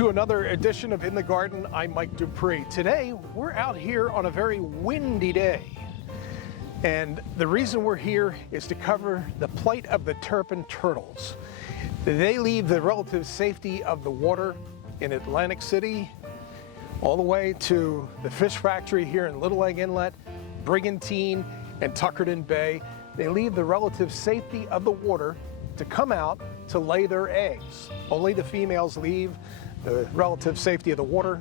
To another edition of In the Garden. I'm Mike Dupree. Today, we're out here on a very windy day. And the reason we're here is to cover the plight of the terrapin turtles. They leave the relative safety of the water in Atlantic City all the way to the fish factory here in Little Egg Inlet, Brigantine, and Tuckerton Bay. They leave the relative safety of the water to come out to lay their eggs. Only the females leave the relative safety of the water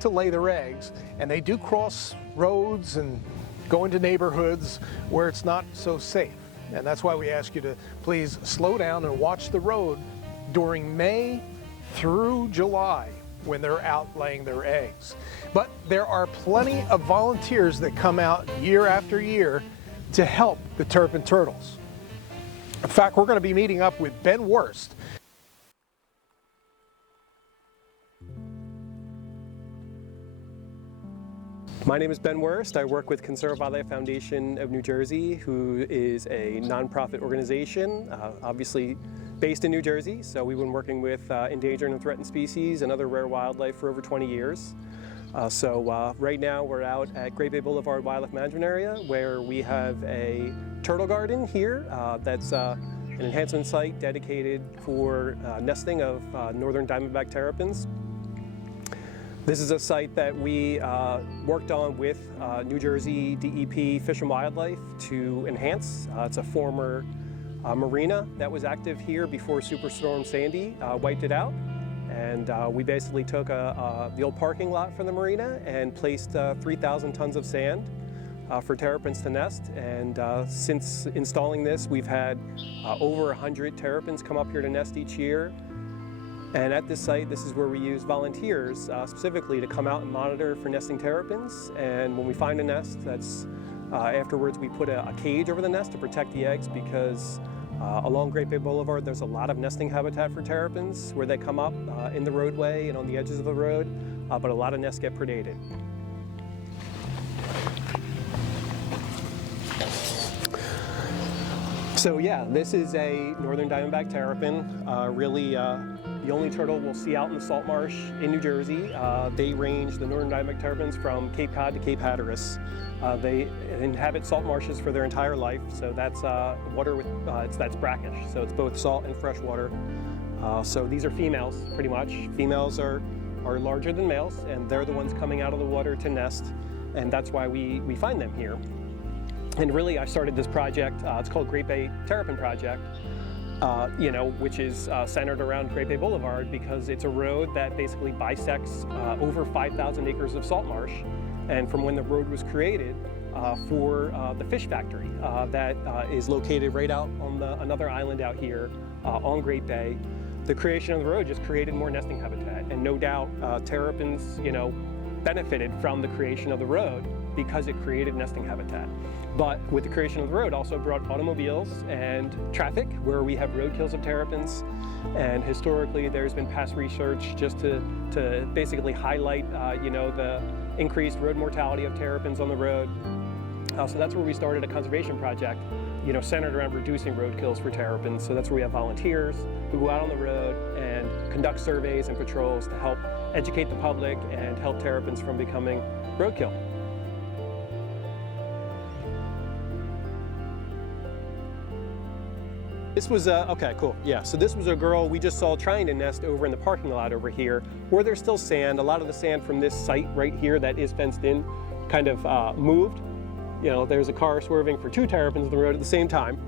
to lay their eggs, and they do cross roads and go into neighborhoods where it's not so safe. And that's why we ask you to please slow down and watch the road during May through July when they're out laying their eggs. But there are plenty of volunteers that come out year after year to help the terrapin turtles. In fact, we're going to be meeting up with Ben Wurst. My name is Ben Wurst. I work with Conserve Wildlife Foundation of New Jersey, who is a nonprofit organization, obviously based in New Jersey. So we've been working with endangered and threatened species and other rare wildlife for over 20 years. Right now we're out at Great Bay Boulevard Wildlife Management Area, where we have a turtle garden here that's an enhancement site dedicated for nesting of northern diamondback terrapins. This is a site that we worked on with New Jersey DEP Fish and Wildlife to enhance. It's a former marina that was active here before Superstorm Sandy wiped it out. And we basically took the old parking lot from the marina and placed 3,000 tons of sand for terrapins to nest. And since installing this, we've had over 100 terrapins come up here to nest each year. And at this site, this is where we use volunteers specifically to come out and monitor for nesting terrapins. And when we find a nest, afterwards we put a cage over the nest to protect the eggs, because along Great Bay Boulevard there's a lot of nesting habitat for terrapins where they come up in the roadway and on the edges of the road, but a lot of nests get predated. So yeah, this is a northern diamondback terrapin, really the only turtle we'll see out in the salt marsh in New Jersey. They range, the northern diamondback terrapins, from Cape Cod to Cape Hatteras. They inhabit salt marshes for their entire life, so that's water with, that's brackish, so it's both salt and fresh water. So these are females, pretty much. Females are larger than males, and they're the ones coming out of the water to nest, and that's why we find them here. And really, I started this project, it's called Great Bay Terrapin Project, which is centered around Great Bay Boulevard, because it's a road that basically bisects over 5,000 acres of salt marsh. And from when the road was created for the fish factory that is located right out on another island out here on Great Bay, the creation of the road just created more nesting habitat. And no doubt terrapins, benefited from the creation of the road because it created nesting habitat. But with the creation of the road also brought automobiles and traffic, where we have road kills of terrapins. And historically there's been past research just to basically highlight the increased road mortality of terrapins on the road. So that's where we started a conservation project, centered around reducing road kills for terrapins. So that's where we have volunteers who go out on the road and conduct surveys and patrols to help educate the public and help terrapins from becoming roadkill. This was okay, cool. Yeah, so this was a girl we just saw trying to nest over in the parking lot over here, where there's still sand. A lot of the sand from this site right here that is fenced in kind of moved. There's a car swerving for 2 terrapins on the road at the same time.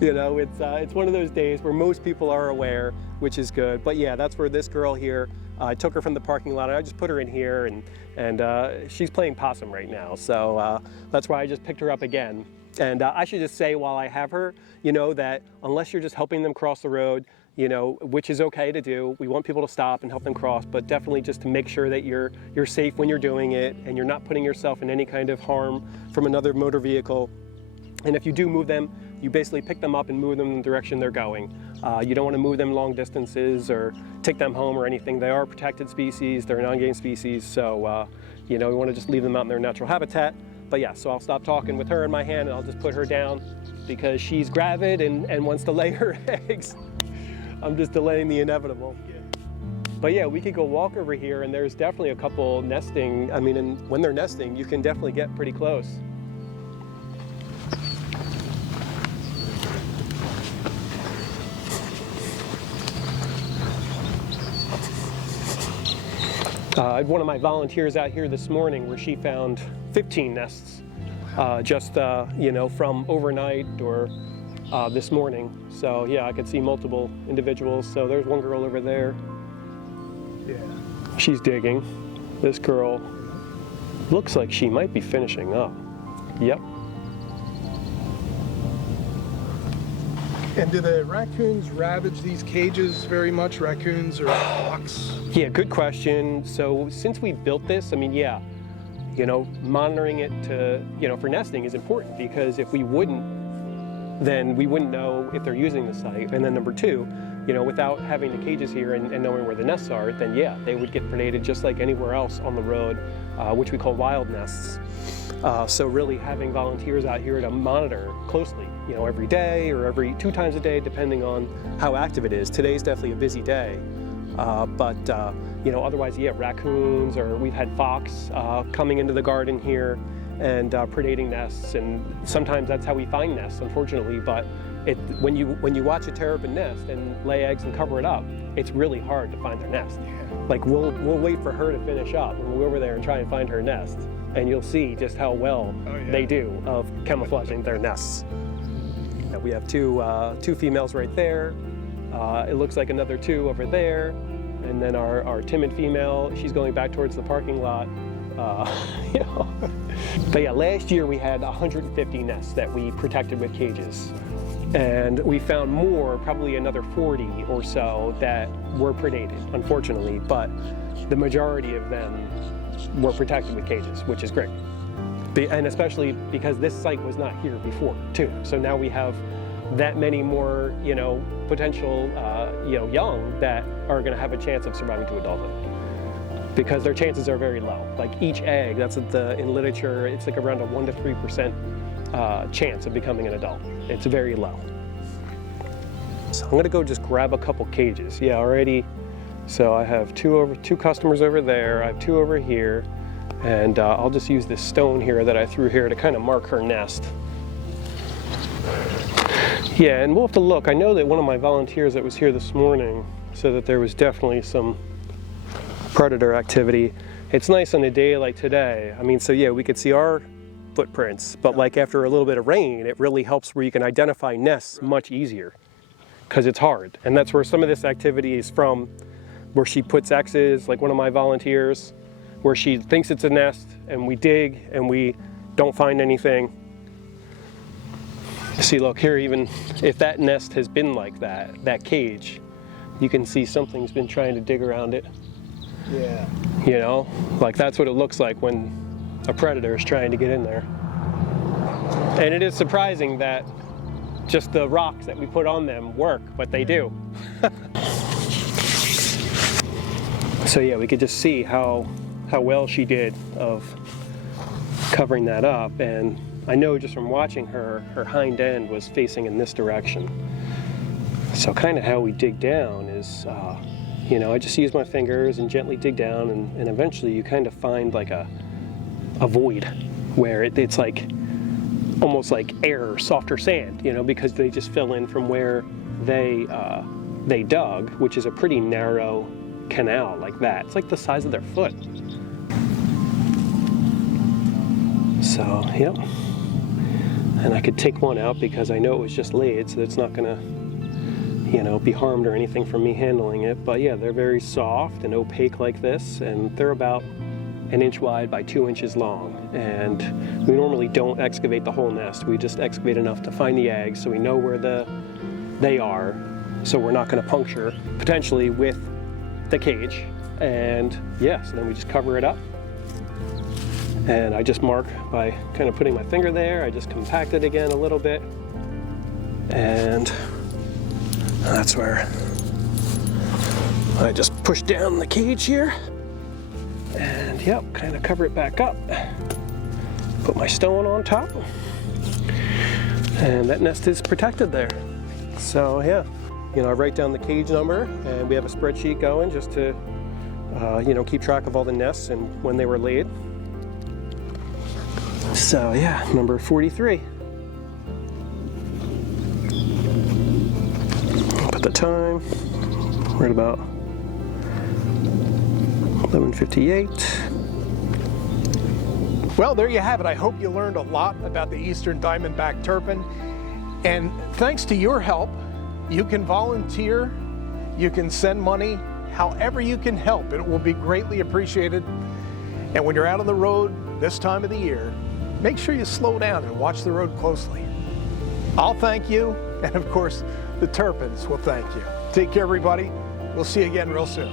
It's one of those days where most people are aware, which is good. But yeah, that's where this girl here, I took her from the parking lot and I just put her in here, and she's playing possum right now. So that's why I just picked her up again. And I should just say, while I have her, that unless you're just helping them cross the road, which is okay to do, we want people to stop and help them cross, but definitely just to make sure that you're safe when you're doing it and you're not putting yourself in any kind of harm from another motor vehicle. And if you do move them, you basically pick them up and move them in the direction they're going. You don't want to move them long distances or take them home or anything. They are a protected species, they're a non-game species, so we want to just leave them out in their natural habitat. But yeah, so I'll stop talking with her in my hand and I'll just put her down because she's gravid and wants to lay her eggs. I'm just delaying the inevitable. Yeah. But yeah, we could go walk over here, and there's definitely a couple nesting. I mean, and when they're nesting, you can definitely get pretty close. I had one of my volunteers out here this morning where she found 15 nests just, you know, from overnight or this morning. So yeah, I could see multiple individuals. So there's one girl over there. Yeah. She's digging. This girl looks like she might be finishing up. Yep. And do the raccoons ravage these cages very much, raccoons or hawks? Yeah, good question. So since we built this, I mean, yeah, you know, monitoring it to, you know, for nesting is important, because if we wouldn't, then we wouldn't know if they're using the site. And then number two, you know, without having the cages here and knowing where the nests are, then yeah, they would get predated just like anywhere else on the road, which we call wild nests. So really having volunteers out here to monitor closely, you know, every day or every 2 times a day, depending on how active it is. Today's definitely a busy day, but you know, otherwise, yeah, raccoons, or we've had fox coming into the garden here and predating nests, and sometimes that's how we find nests, unfortunately. But when you watch a terrapin nest and lay eggs and cover it up, it's really hard to find their nest. Like we'll wait for her to finish up, and we'll go over there and try and find her nest, and you'll see just how well they do of camouflaging their nests. We have two females right there. It looks like another 2 over there, and then our timid female, she's going back towards the parking lot. You know. But yeah, last year we had 150 nests that we protected with cages, and we found more, probably another 40 or so that were predated, unfortunately, but the majority of them were protected with cages, which is great. And especially because this site was not here before too. So now we have that many more, you know, potential, you know, young that are going to have a chance of surviving to adulthood, because their chances are very low. Like each egg, that's in literature, it's like around a 1 to 3% chance of becoming an adult. It's very low. So I'm going to go just grab a couple cages. Yeah, already. So I have two customers over there. I have 2 over here. And I'll just use this stone here that I threw here to kind of mark her nest. Yeah, and we'll have to look. I know that one of my volunteers that was here this morning said that there was definitely some predator activity. It's nice on a day like today. I mean, so yeah, we could see our footprints, but like after a little bit of rain, it really helps where you can identify nests much easier, because it's hard. And that's where some of this activity is from, where she puts X's, like one of my volunteers, where she thinks it's a nest, and we dig and we don't find anything. See, look here, even if that nest has been like that cage, you can see something's been trying to dig around it. Yeah. You know, like that's what it looks like when a predator is trying to get in there. And it is surprising that just the rocks that we put on them work, but they do. So yeah, we could just see how well she did of covering that up. And I know just from watching her hind end was facing in this direction. So kind of how we dig down is, you know, I just use my fingers and gently dig down, and eventually you kind of find like a void where it's like almost like air or softer sand, you know, because they just fill in from where they dug, which is a pretty narrow canal like that. It's like the size of their foot. So, yep. And I could take one out because I know it was just laid, so it's not gonna, you know, be harmed or anything from me handling it. But yeah, they're very soft and opaque like this, and they're about 1 inch wide by 2 inches long. And we normally don't excavate the whole nest. We just excavate enough to find the eggs, so we know where they are, so we're not gonna puncture potentially with the cage. And yeah, so then we just cover it up. And I just mark by kind of putting my finger there. I just compact it again a little bit. And that's where I just push down the cage here. And yep, kind of cover it back up. Put my stone on top. And that nest is protected there. So yeah. I write down the cage number, and we have a spreadsheet going just to keep track of all the nests and when they were laid. So yeah, number 43. Put the time right about 11:58. Well, there you have it. I hope you learned a lot about the eastern diamondback turpin. And thanks to your help, you can volunteer, you can send money, however you can help. It will be greatly appreciated. And when you're out on the road this time of the year, make sure you slow down and watch the road closely. I'll thank you, and of course, the Terrapins will thank you. Take care, everybody. We'll see you again real soon.